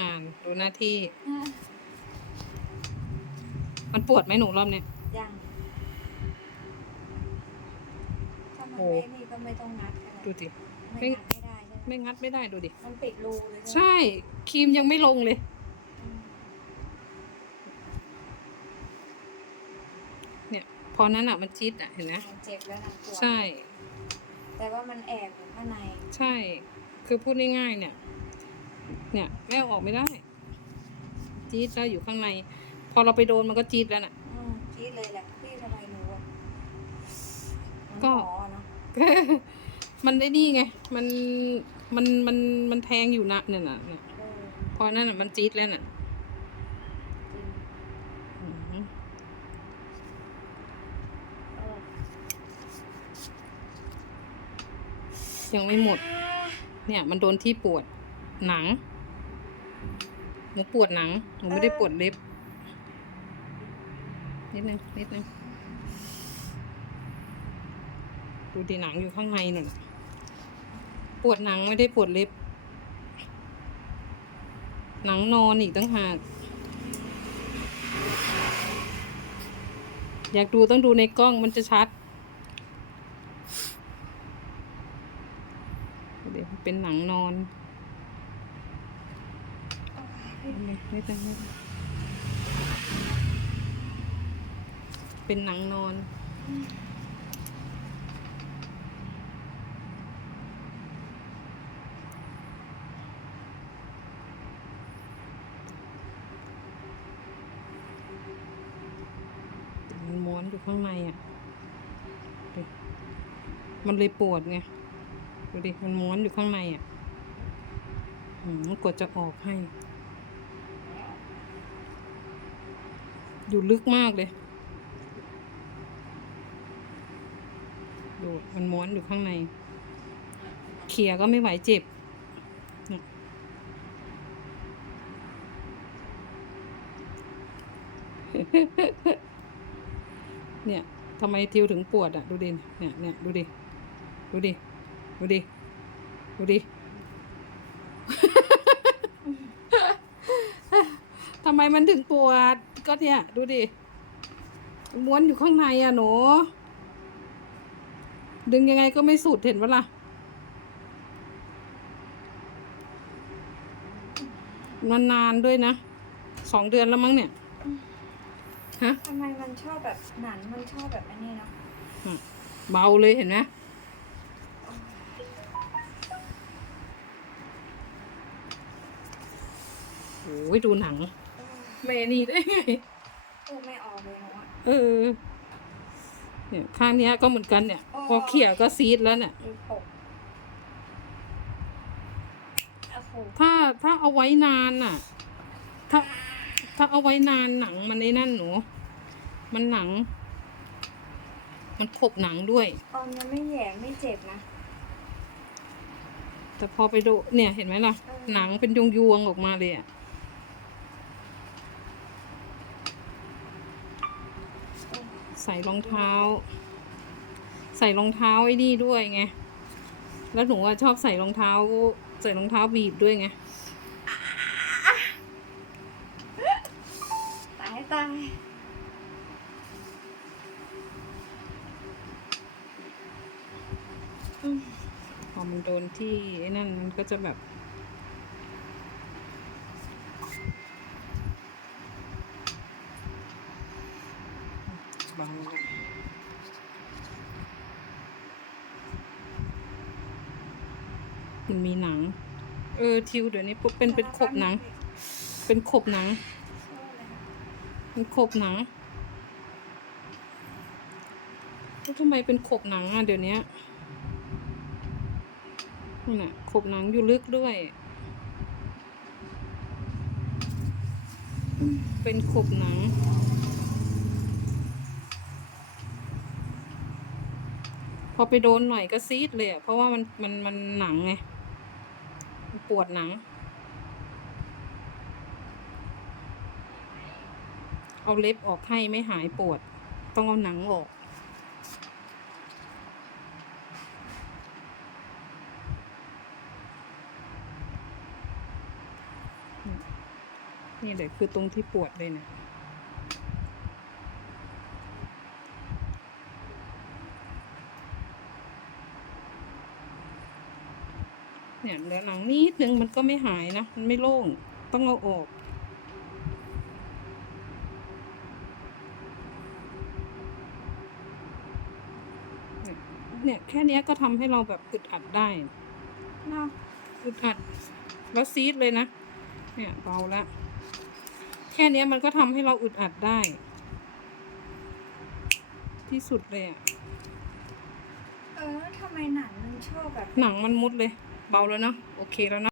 งาน รู้หน้าที่ มันปวดไหมหนูรอบเนี้ยยังถ้ามันโอ้ไม่นี่ก็ไม่ต้องงัดก็ได้ดูดิไม่งัดไม่ได้ใช่ไหมไม่งัดไม่ได้ดูดิมันปิดรูเลยใช่ ครีมยังไม่ลงเลยอืมเนี่ย พอนั้นอะ มันจี๊ดอะเห็นไหมมันเจ็บแล้วนะปวดใช่ แต่ว่ามันแอบอยู่ข้างใน ใช่ คือพูดง่ายๆเนี่ย เนี่ยแม่เอาออกไม่ได้ จี๊ดแล้วอยู่ข้างใน พอเราไปโดนมันก็จี๊ดแล้วน่ะ อืมคิดเลยแหละพี่ทำไมรู้อะมันก็ หมอเนาะมันได้นี่ไง มัน มัน มัน มันแทงอยู่นะเนี่ยน่ะเนี่ยเออพอนั่นน่ะมันจี๊ดแล้วน่ะจริงอืมเออยังไม่หมด เนี่ย มันโดนที่ปวด หนัง หนูปวดหนัง หนูไม่ได้ปวดเล็บ นิดนึง นิดนึง ดูดีหนังอยู่ข้างในหน่อยปวดหนังไม่ได้ปวดเล็บ หนังนอนอีกตั้งหาก อยากดูต้องดูในกล้องมันจะชัดเดี๋ยวเป็นหนังนอน นิดนึงนิดนึงนิดนึงเป็นหนังนอนมันม้วนอยู่ข้างในอะ มันเลยปวดไง ดูดิ มันม้วนอยู่ข้างในอะหืมกดจะออกให้ อยู่ลึกมากเลยดูมันม้วนอยู่ข้างใน เขี่ยก็ไม่ไหวเจ็บเนี่ยทำไมทิวถึงปวดอะ ดูดิ เนี่ยเนี่ยดูดิ ดูดิ ดูดิ ดูดิ ทำไมมันถึงปวด ก็เนี่ย ดูดิม้วนอยู่ข้างในอะหนู ดึงยังไงก็ไม่สุดเห็นปะล่ะมันนานด้วยนะสองเดือนแล้วมั้งเนี่ยฮะทำไมมันชอบแบบหนันมันชอบแบบอันนี้เนาะอะเบาเลยเห็นไหมโอ้ยดูหนัง เมนี่ได้ไงพูดไม่ออกเลยเนาะ เออเนี่ยข้างเนี้ยก็เหมือนกันเนี่ยพอเขี่ยก็ซีดแล้วเนี่ยดูปกโอ้โหถ้าถ้าเอาไว้นานน่ะ ถ้าถ้าเอาไว้นานหนังมันไอ้นั่นหนู มันหนัง มันขบหนังด้วย ตอนยังไม่แหย่ไม่เจ็บนะ แต่พอไปดูเนี่ยเห็นไหมล่ะ เออ หนังเป็นยวงยวงๆออกมาเลยอะ ใส่รองเท้า ใส่รองเท้าไอ้นี่ด้วยไง แล้วหนูอะชอบใส่รองเท้า ใส่รองเท้าบีบด้วยไง ตายตายพอมันโดนที่ไอ้นั่นมันก็จะแบบเบ มันมีหนัง เออทิวเดี๋ยวนี้ปุ๊บเป็นเป็นขบหนัง เป็นขบหนัง เป็นขบหนังแล้วทำไมเป็นขบหนังอะเดี๋ยวนี้นี่นน่ะขบหนังอยู่ลึกด้วย เป็นขบหนังพอไปโดนหน่อยก็ซีดเลยอะเพราะว่ามันมันมันหนังไง ปวดหนัง เอาเล็บออกให้ไม่หายปวด ต้องเอาหนังออกนี่เลยคือตรงที่ปวดเลยเนี่ย เนี่ยเหลือหนังนิดนึงมันก็ไม่หายนะ มันไม่โล่ง ต้องเอาออก เนี่ยเนี่ยแค่เนี้ยก็ทำให้เราแบบอึดอัดได้เนาะอึดอัดแล้วซีดเลยนะ เนี่ยเบาแล้วแค่เนี้ยมันก็ทำให้เราอึดอัดได้ ที่สุดเลยอะเออทำไมหนังมันชอบแบบ หนังมันมุดเลย เบาแล้วเนาะโอเคแล้วเนาะ